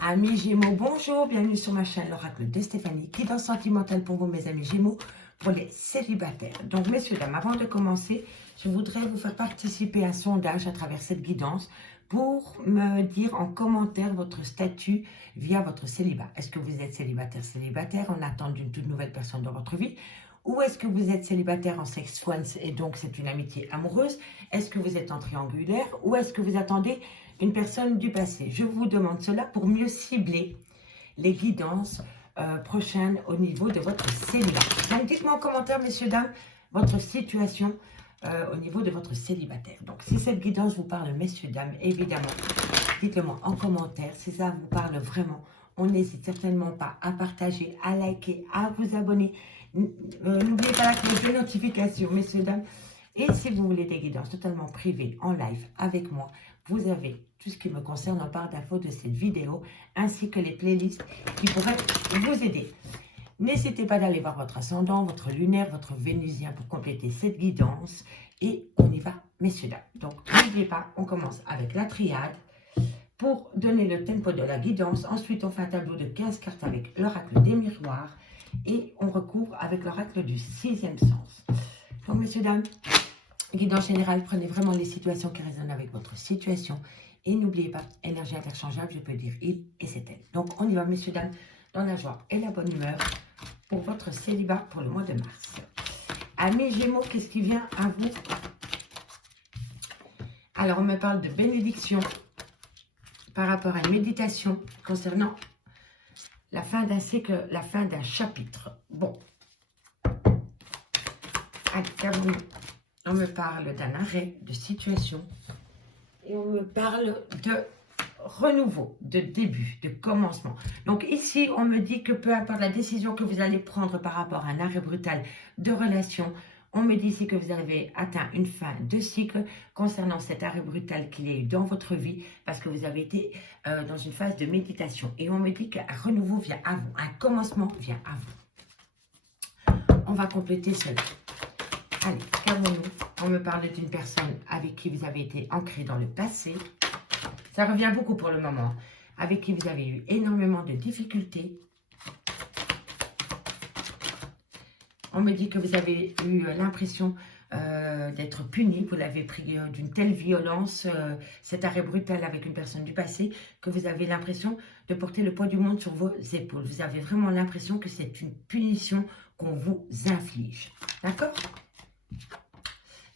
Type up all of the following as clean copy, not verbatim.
Amis Gémeaux, bonjour, bienvenue sur ma chaîne l'oracle de Stéphanie, guidance sentimentale pour vous mes amis Gémeaux, pour les célibataires. Donc messieurs, dames, avant de commencer, je voudrais vous faire participer à un sondage à travers cette guidance pour me dire en commentaire votre statut via votre célibat. Est-ce que vous êtes célibataire en attente d'une toute nouvelle personne dans votre vie? Ou est-ce que vous êtes célibataire en sex friends et donc c'est une amitié amoureuse? Est-ce que vous êtes en triangulaire ou est-ce que vous attendez une personne du passé? Je vous demande cela pour mieux cibler les guidances prochaines au niveau de votre célibat. Donc dites-moi en commentaire, messieurs, dames, votre situation au niveau de votre célibataire. Donc si cette guidance vous parle, messieurs, dames, évidemment, dites-le moi en commentaire. Si ça vous parle vraiment, on n'hésite certainement pas à partager, à liker, à vous abonner. N'oubliez pas la cloche de notification, messieurs, dames. Et si vous voulez des guidances totalement privées en live avec moi, vous avez tout ce qui me concerne en barre d'infos de cette vidéo, ainsi que les playlists qui pourraient vous aider. N'hésitez pas d'aller voir votre ascendant, votre lunaire, votre vénusien pour compléter cette guidance. Et on y va, messieurs, dames. Donc, n'oubliez pas, on commence avec la triade pour donner le tempo de la guidance. Ensuite, on fait un tableau de 15 cartes avec l'oracle des miroirs et on recouvre avec l'oracle du sixième sens. Donc, messieurs, dames, guidance générale, prenez vraiment les situations qui résonnent avec votre situation. Et n'oubliez pas, énergie interchangeable, je peux dire il et c'est elle. Donc, on y va, messieurs, dames, dans la joie et la bonne humeur pour votre célibat pour le mois de mars. Amis Gémeaux, qu'est-ce qui vient à vous? Alors, on me parle de bénédiction par rapport à une méditation concernant la fin d'un cycle, la fin d'un chapitre. Bon. Allez, calmons-nous. On me parle d'un arrêt de situation et on me parle de renouveau, de début, de commencement. Donc ici, on me dit que peu importe la décision que vous allez prendre par rapport à un arrêt brutal de relation, on me dit ici que vous avez atteint une fin de cycle concernant cet arrêt brutal qu'il y a eu dans votre vie parce que vous avez été dans une phase de méditation. Et on me dit qu'un renouveau vient à vous, un commencement vient à vous. On va compléter cela. Allez, calmons-nous. On me parle d'une personne avec qui vous avez été ancré dans le passé. Ça revient beaucoup pour le moment. Avec qui vous avez eu énormément de difficultés. On me dit que vous avez eu l'impression d'être puni. Vous l'avez pris d'une telle violence, cet arrêt brutal avec une personne du passé, que vous avez l'impression de porter le poids du monde sur vos épaules. Vous avez vraiment l'impression que c'est une punition qu'on vous inflige. D'accord ?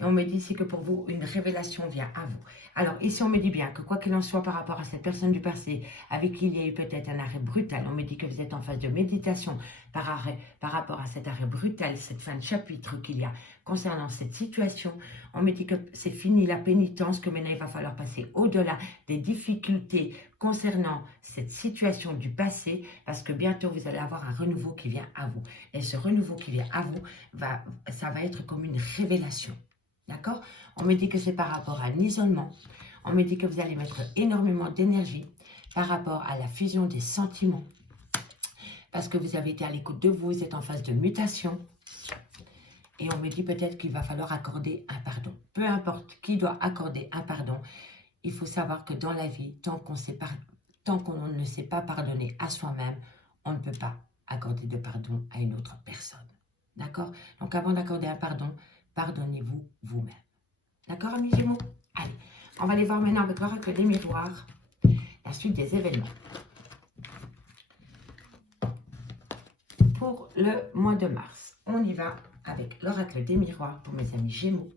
Et on me dit ici que pour vous, une révélation vient à vous. Alors ici, on me dit bien que quoi qu'il en soit par rapport à cette personne du passé, avec qui il y a eu peut-être un arrêt brutal, on me dit que vous êtes en phase de méditation par rapport à cet arrêt brutal, cette fin de chapitre qu'il y a concernant cette situation. On me dit que c'est fini la pénitence, que maintenant il va falloir passer au-delà des difficultés concernant cette situation du passé, parce que bientôt vous allez avoir un renouveau qui vient à vous. Et ce renouveau qui vient à vous, ça va être comme une révélation. D'accord? On me dit que c'est par rapport à l'isolement. On me dit que vous allez mettre énormément d'énergie par rapport à la fusion des sentiments. Parce que vous avez été à l'écoute de vous, vous êtes en phase de mutation. Et on me dit peut-être qu'il va falloir accorder un pardon. Peu importe qui doit accorder un pardon, il faut savoir que dans la vie, tant qu'on ne sait pas pardonner à soi-même, on ne peut pas accorder de pardon à une autre personne. D'accord? Donc avant d'accorder un pardon, pardonnez-vous vous-même. D'accord, amis Gémeaux? Allez, on va aller voir maintenant avec l'oracle des miroirs la suite des événements. Pour le mois de mars, on y va avec l'oracle des miroirs pour mes amis Gémeaux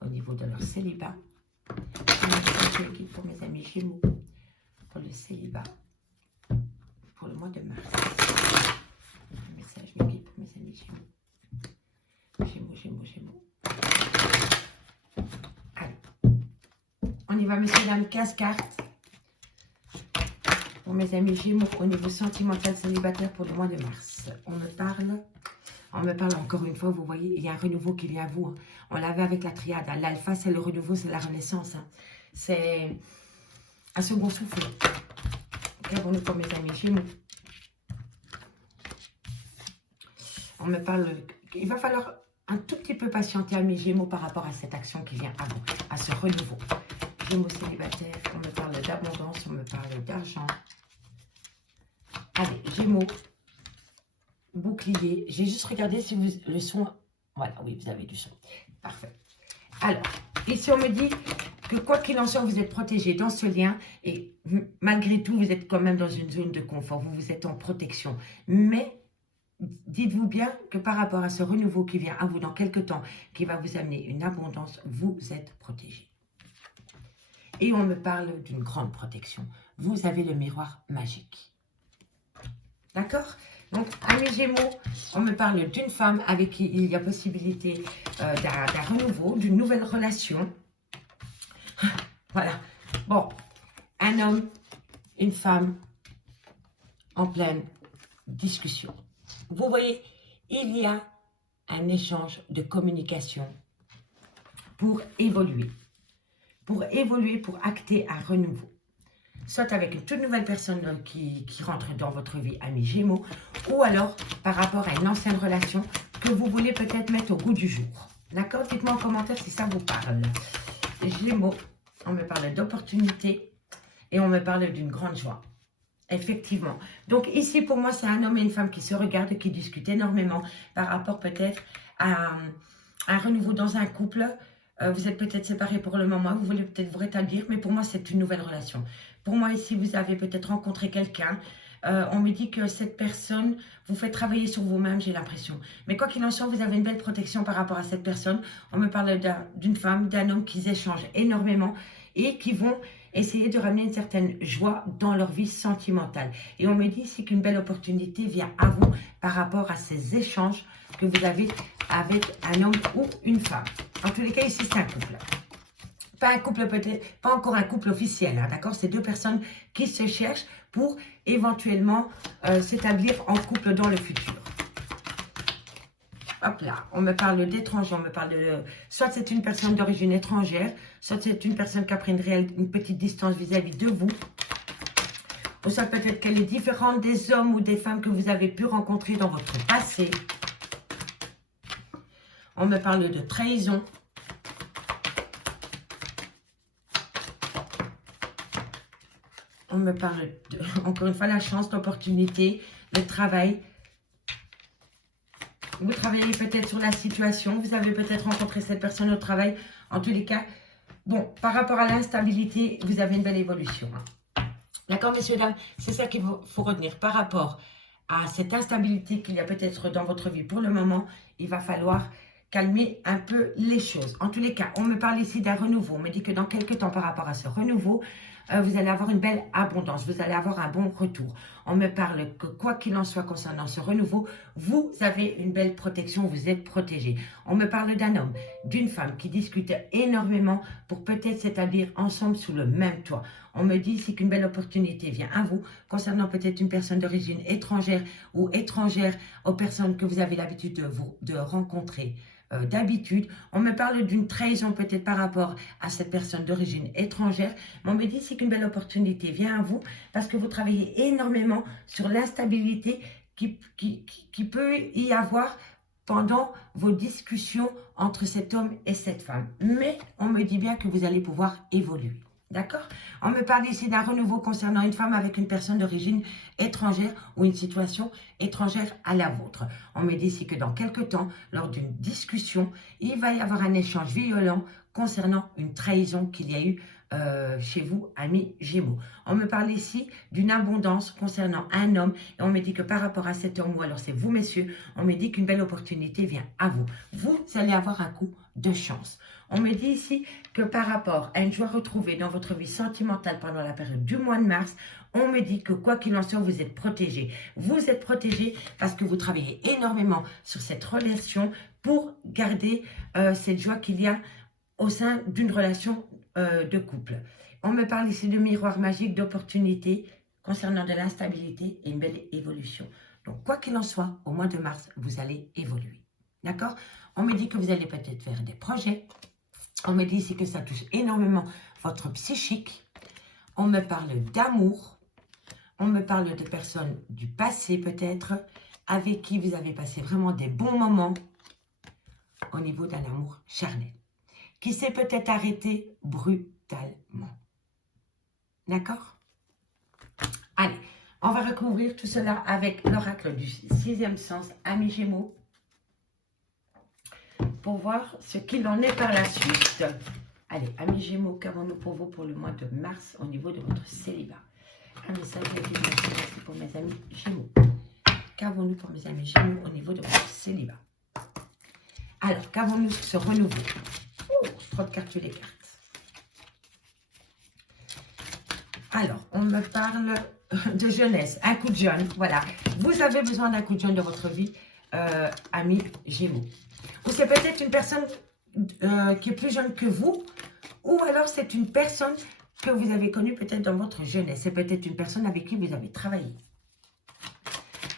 au niveau de leur célibat. Pour mes amis Gémeaux pour le célibat pour le mois de mars. Un message pour mes amis Gémeaux. Gémeaux. Allez. On y va, messieurs, dames, 15 cartes. Pour mes amis Gémeaux, au niveau sentimental célibataire pour le mois de mars. On me parle encore une fois, vous voyez, il y a un renouveau qui vient à vous. Hein. On l'avait avec la triade. Hein. L'alpha, c'est le renouveau, c'est la renaissance. Hein. C'est un second souffle. Qu'avons-nous pour mes amis Gémeaux? On me parle, il va falloir un tout petit peu patienter à mes Gémeaux par rapport à cette action qui vient à vous, à ce renouveau. Gémeaux célibataires, on me parle d'abondance, on me parle d'argent, Gémeaux, Bouclier. J'ai juste regardé si vous, le son... Voilà, oui, vous avez du son. Parfait. Alors, ici, on me dit que quoi qu'il en soit, vous êtes protégé dans ce lien. Et malgré tout, vous êtes quand même dans une zone de confort. Vous êtes en protection. Mais dites-vous bien que par rapport à ce renouveau qui vient à vous dans quelques temps, qui va vous amener une abondance, vous êtes protégé. Et on me parle d'une grande protection. Vous avez le miroir magique. D'accord? Donc, amis Gémeaux, on me parle d'une femme avec qui il y a possibilité d'un renouveau, d'une nouvelle relation. Voilà. Bon, un homme, une femme en pleine discussion. Vous voyez, il y a un échange de communication pour évoluer, pour acter un renouveau. Soit avec une toute nouvelle personne qui rentre dans votre vie, amis Gémeaux, ou alors par rapport à une ancienne relation que vous voulez peut-être mettre au goût du jour. D'accord? Dites-moi en commentaire si ça vous parle. Gémeaux, on me parle d'opportunité et on me parle d'une grande joie. Effectivement. Donc ici, pour moi, c'est un homme et une femme qui se regardent, qui discutent énormément par rapport peut-être à un renouveau dans un couple. Vous êtes peut-être séparés pour le moment, vous voulez peut-être vous rétablir, mais pour moi, c'est une nouvelle relation. Pour moi, ici, vous avez peut-être rencontré quelqu'un. On me dit que cette personne vous fait travailler sur vous-même, j'ai l'impression. Mais quoi qu'il en soit, vous avez une belle protection par rapport à cette personne. On me parle d'une femme, d'un homme qui échangent énormément et qui vont essayer de ramener une certaine joie dans leur vie sentimentale. Et on me dit ici qu'une belle opportunité vient à vous par rapport à ces échanges que vous avez avec un homme ou une femme. En tous les cas, ici, c'est un couple. Pas un couple peut-être, pas encore un couple officiel, hein, d'accord? C'est deux personnes qui se cherchent pour éventuellement s'établir en couple dans le futur. Hop là, on me parle d'étranger, on me parle de... Soit c'est une personne d'origine étrangère, soit c'est une personne qui a pris une petite distance vis-à-vis de vous. Ou soit peut-être qu'elle est différente des hommes ou des femmes que vous avez pu rencontrer dans votre passé. On me parle de trahison. On me parle, encore une fois, la chance, l'opportunité, le travail. Vous travaillez peut-être sur la situation. Vous avez peut-être rencontré cette personne au travail. En tous les cas, bon, par rapport à l'instabilité, vous avez une belle évolution. D'accord, messieurs, dames? C'est ça qu'il faut retenir. Par rapport à cette instabilité qu'il y a peut-être dans votre vie pour le moment, il va falloir calmer un peu les choses. En tous les cas, on me parle ici d'un renouveau. On me dit que dans quelques temps, par rapport à ce renouveau, vous allez avoir une belle abondance. Vous allez avoir un bon retour. On me parle que quoi qu'il en soit concernant ce renouveau, vous avez une belle protection. Vous êtes protégé. On me parle d'un homme, d'une femme qui discutent énormément pour peut-être s'établir ensemble sous le même toit. On me dit ici qu'une belle opportunité vient à vous concernant peut-être une personne d'origine étrangère ou étrangère aux personnes que vous avez l'habitude de rencontrer. D'habitude, on me parle d'une trahison peut-être par rapport à cette personne d'origine étrangère, mais on me dit ici qu'une belle opportunité vient à vous parce que vous travaillez énormément sur l'instabilité qui peut y avoir pendant vos discussions entre cet homme et cette femme. Mais on me dit bien que vous allez pouvoir évoluer. D'accord? On me parle ici d'un renouveau concernant une femme avec une personne d'origine étrangère ou une situation étrangère à la vôtre. On me dit ici que dans quelques temps, lors d'une discussion, il va y avoir un échange violent concernant une trahison qu'il y a eu chez vous, amis Gémeaux. On me parle ici d'une abondance concernant un homme et on me dit que par rapport à cet homme, ou alors c'est vous, messieurs, on me dit qu'une belle opportunité vient à vous. Vous allez avoir un coup de chance. On me dit ici que par rapport à une joie retrouvée dans votre vie sentimentale pendant la période du mois de mars, on me dit que quoi qu'il en soit, vous êtes protégé. Vous êtes protégé parce que vous travaillez énormément sur cette relation pour garder cette joie qu'il y a au sein d'une relation de couple. On me parle ici de miroir magique, d'opportunités concernant de l'instabilité et une belle évolution. Donc, quoi qu'il en soit, au mois de mars, vous allez évoluer. D'accord? On me dit que vous allez peut-être faire des projets. On me dit ici que ça touche énormément votre psychique. On me parle d'amour. On me parle de personnes du passé peut-être, avec qui vous avez passé vraiment des bons moments au niveau d'un amour charnel, qui s'est peut-être arrêté brutalement. D'accord? Allez, on On va recouvrir tout cela avec l'oracle du sixième sens, amis Gémeaux, pour voir ce qu'il en est par la suite. Allez, amis Gémeaux, qu'avons-nous pour vous pour le mois de mars au niveau de votre célibat? Un message pour mes amis Gémeaux. Qu'avons-nous pour mes amis Gémeaux au niveau de votre célibat? Alors, qu'avons-nous sur ce renouveau? Oh, trop de cartes sur les cartes. Alors, on me parle de jeunesse, un coup de jeune, voilà. Vous avez besoin d'un coup de jeune dans votre vie, amis Gémeaux. Ou c'est peut-être une personne qui est plus jeune que vous, ou alors c'est une personne que vous avez connue peut-être dans votre jeunesse. C'est peut-être une personne avec qui vous avez travaillé.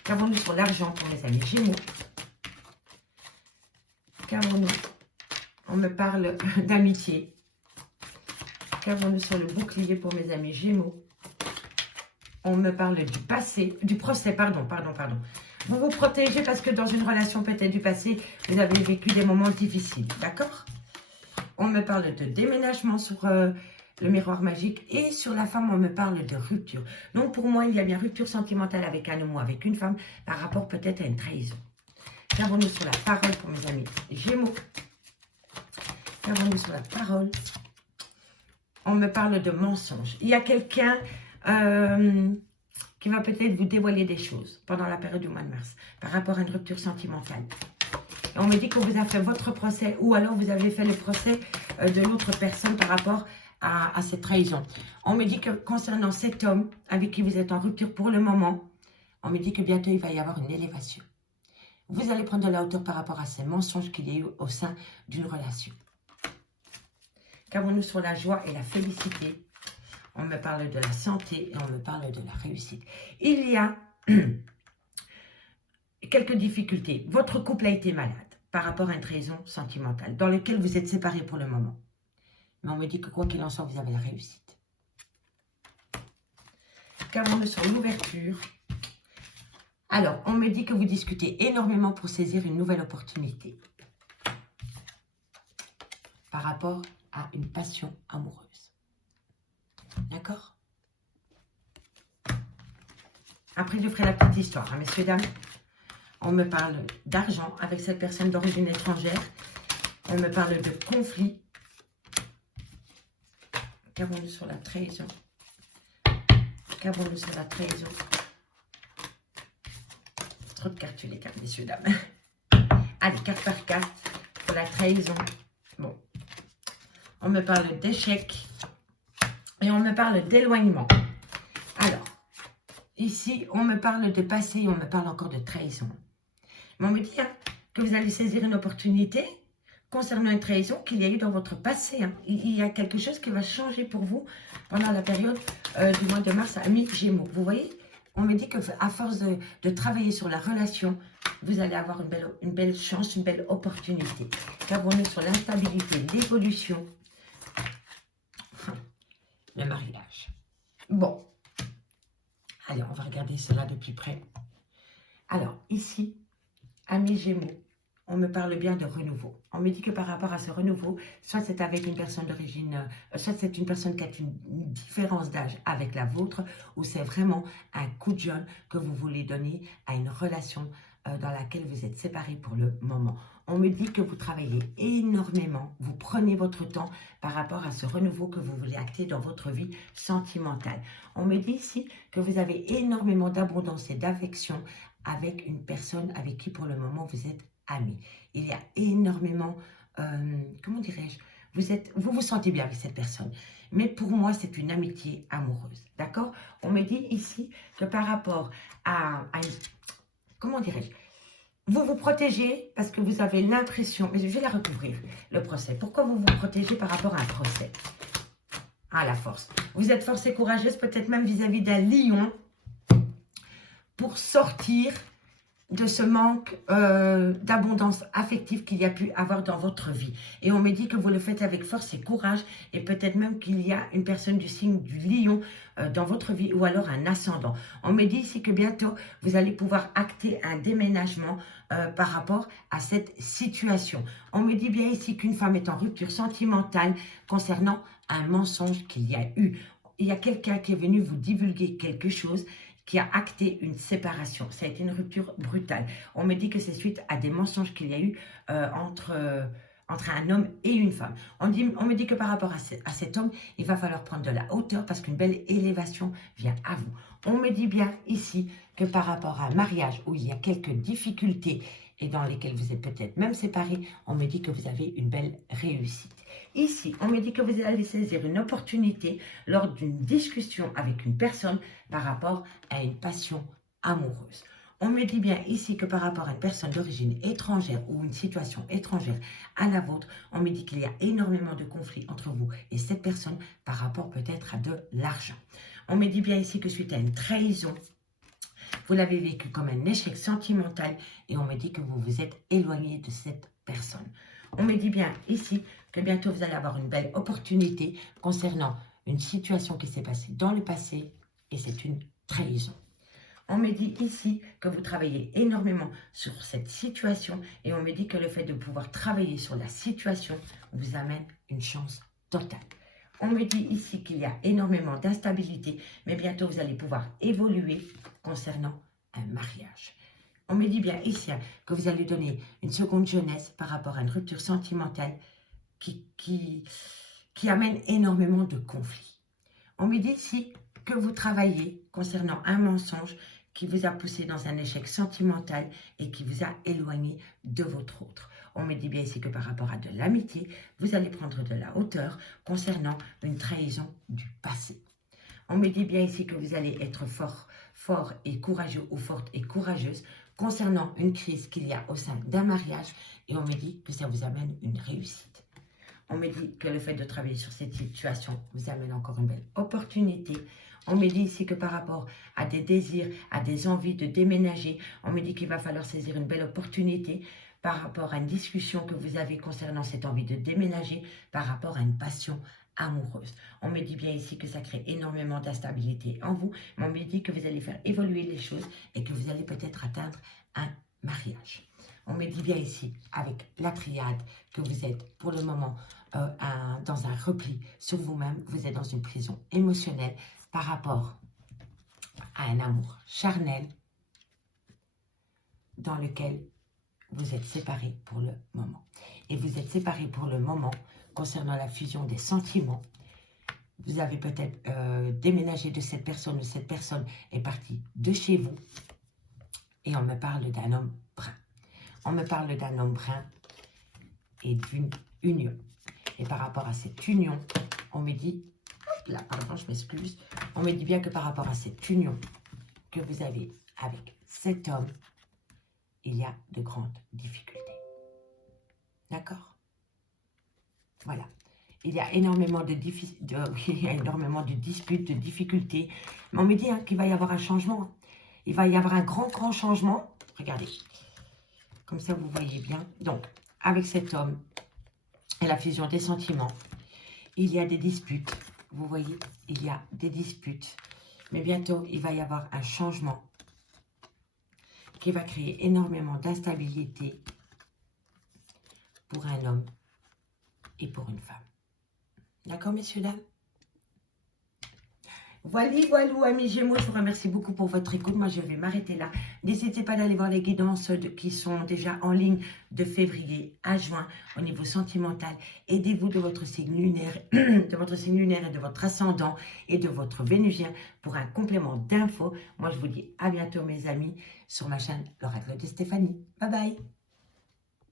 Qu'avons-nous sur l'argent pour mes amis Gémeaux? Qu'avons-nous? On me parle d'amitié. Qu'avons-nous sur le bouclier pour mes amis Gémeaux? On me parle du passé, du procès, pardon. Vous vous protégez parce que dans une relation peut-être du passé, vous avez vécu des moments difficiles, d'accord? On me parle de déménagement sur le miroir magique et sur la femme, on me parle de rupture. Donc pour moi, il y a bien rupture sentimentale avec un homme ou avec une femme par rapport peut-être à une trahison. Qu'avons-nous sur la parole pour mes amis Gémeaux? Qu'avons-nous sur la parole? On me parle de mensonge. Il y a quelqu'un qui va peut-être vous dévoiler des choses pendant la période du mois de mars par rapport à une rupture sentimentale. Et on me dit que vous avez fait votre procès ou alors vous avez fait le procès de l'autre personne par rapport à cette trahison. On me dit que concernant cet homme avec qui vous êtes en rupture pour le moment, on me dit que bientôt il va y avoir une élévation. Vous allez prendre de la hauteur par rapport à ces mensonges qu'il y a eu au sein d'une relation. Qu'avons-nous sur la joie et la félicité? On me parle de la santé et on me parle de la réussite. Il y a quelques difficultés. Votre couple a été malade par rapport à une trahison sentimentale dans laquelle vous êtes séparés pour le moment. Mais on me dit que quoi qu'il en soit, vous avez la réussite. Qu'avons-nous sur l'ouverture? Alors, on me dit que vous discutez énormément pour saisir une nouvelle opportunité par rapport à une passion amoureuse. D'accord? Après, je ferai la petite histoire, hein, messieurs, dames. On me parle d'argent avec cette personne d'origine étrangère. On me parle de conflit. Qu'avons-nous sur la trahison? Qu'avons-nous sur la trahison? Trop de cartes, les cartes, messieurs, dames. Allez, carte par carte pour la trahison. Bon. On me parle d'échec. Et on me parle d'éloignement. Alors, ici, on me parle de passé et on me parle encore de trahison. Mais on me dit que vous allez saisir une opportunité concernant une trahison qu'il y a eu dans votre passé. Il y a quelque chose qui va changer pour vous pendant la période du mois de mars, amis Gémeaux. Vous voyez, on me dit qu'à force de travailler sur la relation, vous allez avoir une belle chance, une belle opportunité. Qu'avons-nous sur l'instabilité, l'évolution, le mariage? Bon, allez, on va regarder cela de plus près. Alors, ici, amis Gémeaux, on me parle bien de renouveau. On me dit que par rapport à ce renouveau, soit c'est avec une personne d'origine, soit c'est une personne qui a une différence d'âge avec la vôtre, ou c'est vraiment un coup de jeune que vous voulez donner à une relation dans laquelle vous êtes séparés pour le moment. On me dit que vous travaillez énormément, vous prenez votre temps par rapport à ce renouveau que vous voulez acter dans votre vie sentimentale. On me dit ici que vous avez énormément d'abondance et d'affection avec une personne avec qui pour le moment vous êtes amis. Il y a énormément, comment dirais-je, vous vous sentez bien avec cette personne. Mais pour moi, c'est une amitié amoureuse. D'accord? On me dit ici que par rapport à comment dirais-je, vous vous protégez parce que vous avez l'impression, mais je vais la recouvrir, le procès. Pourquoi vous vous protégez par rapport à un procès? À la force. Vous êtes force et courageuse, peut-être même vis-à-vis d'un lion, pour sortir de ce manque d'abondance affective qu'il y a pu avoir dans votre vie. Et on me dit que vous le faites avec force et courage, et peut-être même qu'il y a une personne du signe du lion dans votre vie, ou alors un ascendant. On me dit ici que bientôt, vous allez pouvoir acter un déménagement par rapport à cette situation. On me dit bien ici qu'une femme est en rupture sentimentale concernant un mensonge qu'il y a eu. Il y a quelqu'un qui est venu vous divulguer quelque chose qui a acté une séparation. Ça a été une rupture brutale. On me dit que c'est suite à des mensonges qu'il y a eu entre un homme et une femme. On me dit que par rapport à cet homme, il va falloir prendre de la hauteur parce qu'une belle élévation vient à vous. On me dit bien ici que par rapport à un mariage où il y a quelques difficultés et dans lesquelles vous êtes peut-être même séparés, on me dit que vous avez une belle réussite. Ici, on me dit que vous allez saisir une opportunité lors d'une discussion avec une personne par rapport à une passion amoureuse. On me dit bien ici que par rapport à une personne d'origine étrangère ou une situation étrangère à la vôtre, on me dit qu'il y a énormément de conflits entre vous et cette personne par rapport peut-être à de l'argent. On me dit bien ici que suite à une trahison, vous l'avez vécu comme un échec sentimental et on me dit que vous vous êtes éloigné de cette personne. On me dit bien ici que bientôt vous allez avoir une belle opportunité concernant une situation qui s'est passée dans le passé et c'est une trahison. On me dit ici que vous travaillez énormément sur cette situation et on me dit que le fait de pouvoir travailler sur la situation vous amène une chance totale. On me dit ici qu'il y a énormément d'instabilité, mais bientôt vous allez pouvoir évoluer concernant un mariage. On me dit bien ici que vous allez donner une seconde jeunesse par rapport à une rupture sentimentale qui amène énormément de conflits. On me dit ici que vous travaillez concernant un mensonge qui vous a poussé dans un échec sentimental et qui vous a éloigné de votre autre. On me dit bien ici que par rapport à de l'amitié, vous allez prendre de la hauteur concernant une trahison du passé. On me dit bien ici que vous allez être fort et courageux ou forte et courageuse concernant une crise qu'il y a au sein d'un mariage et on me dit que ça vous amène une réussite. On me dit que le fait de travailler sur cette situation vous amène encore une belle opportunité. On me dit ici que par rapport à des désirs, à des envies de déménager, on me dit qu'il va falloir saisir une belle opportunité par rapport à une discussion que vous avez concernant cette envie de déménager, par rapport à une passion amoureuse. On me dit bien ici que ça crée énormément d'instabilité en vous, mais on me dit que vous allez faire évoluer les choses et que vous allez peut-être atteindre un mariage. On me dit bien ici, avec la triade, que vous êtes pour le moment dans un repli sur vous-même, vous êtes dans une prison émotionnelle par rapport à un amour charnel dans lequel vous êtes séparés pour le moment. Et vous êtes séparés pour le moment concernant la fusion des sentiments. Vous avez peut-être déménagé de cette personne ou cette personne est partie de chez vous. Et on me parle d'un homme brun. On me parle d'un homme brun et d'une union. Et par rapport à cette union, on me dit, là, pardon, je m'excuse, on me dit bien que par rapport à cette union que vous avez avec cet homme, il y a de grandes difficultés. D'accord? Voilà. Il y a énormément de disputes, de difficultés. Mais on me dit qu'il va y avoir un changement. Il va y avoir un grand changement. Regardez. Comme ça, vous voyez bien. Donc, avec cet homme et la fusion des sentiments, il y a des disputes. Vous voyez, il y a des disputes. Mais bientôt, il va y avoir un changement qui va créer énormément d'instabilité pour un homme et pour une femme. D'accord, messieurs, dames? Voilà, amis Gémeaux, je vous remercie beaucoup pour votre écoute. Moi, je vais m'arrêter là. N'hésitez pas d'aller voir les guidances qui sont déjà en ligne de février à juin au niveau sentimental. Aidez-vous de votre signe lunaire, de votre signe lunaire et de votre ascendant et de votre vénusien pour un complément d'infos. Moi, je vous dis à bientôt, mes amis, sur ma chaîne L'Oracle de Stéphanie. Bye bye.